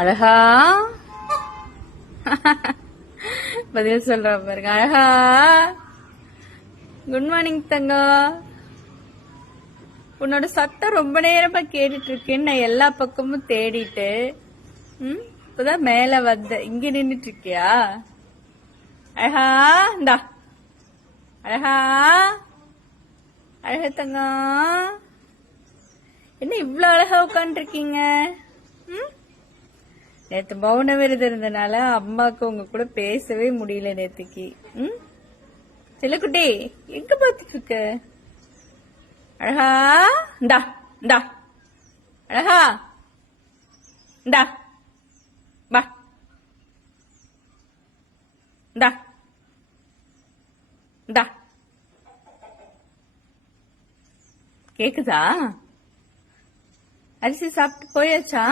அழகா பதில் சொல்ற பாருங்க. அழகா குட் மார்னிங் தங்கம். உன்னோட சத்தம் ரொம்ப நேரமா கேட்டுட்டு இருக்கேன்னு நான் எல்லா பக்கமும் தேடிட்டு இப்பதான் மேல வந்த. இங்க நின்னுட்டு இருக்கியா? அழகா இந்தா. அழகா அழகா தங்கம். என்ன இவ்வளவு அழகா உட்காந்து இருக்கீங்க? நேத்து மௌன விரதம் இருந்தனால அம்மாக்கு உங்க கூட பேசவே முடியல நேத்துக்கு. செல்லக்குட்டி எங்க பாத்துட்டு இருக்க? அழகா இந்தா இந்தா. அழகா இந்தா வா. இந்தா இந்தா. கேக்குதா? அரிசி சாப்பிட்டு போயாச்சா?